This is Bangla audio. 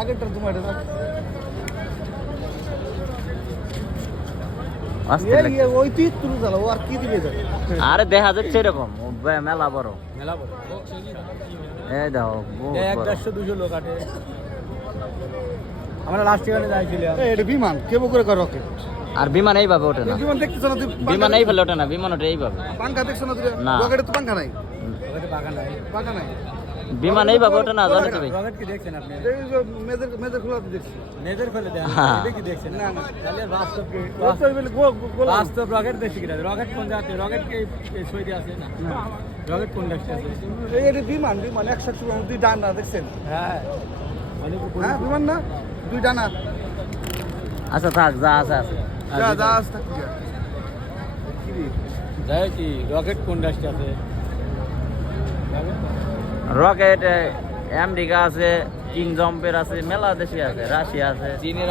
আগেরটা তোমার ওই তিন তুলে দিল ও আর কি দিবে আরে দেখা যাচ্ছে এরকম মেলা বড় মেলা বড় এই দেখো 100-200 লোক আটে আমরা লাস্ট ইয়ারে যাইছিলাম এটা বিমান কেবো করে রকেট আর বিমান এইভাবে ওঠে না বিমান দেখতেছ না বিমান এই ফেলে ওঠে না বিমান ওঠে এইভাবে পাঙ্খা দেখছ না না রকেটে তো পাঙ্খা নাই রকেটে পাঙ্খা নাই বিমান এইভাবে ওঠে না জানেন তো ভাই রকেট কি দেখছেন আপনি এই যে মেজর খোলা দেখছি মেজর খোলা দেখেন এটা কি দেখছেন না না তাহলে বাস্তব রকেট দেখছি কিনা রকেট কোন জাতীয় রকেট কি সইতে আছে না রকেট কোন দেশে আছে এই এটা বিমান 100 দুই ডানা দেখছেন হ্যাঁ হ্যাঁ বিমান না দুই ডানা আচ্ছা থাক যা আছে আছে যা আছে কি যাই কি রকেট কোন দেশে আছে রকেট আমেরিকা আছে কিং জম্পের আছে মেলা দেশে আছে রাশিয়া আছে চীনের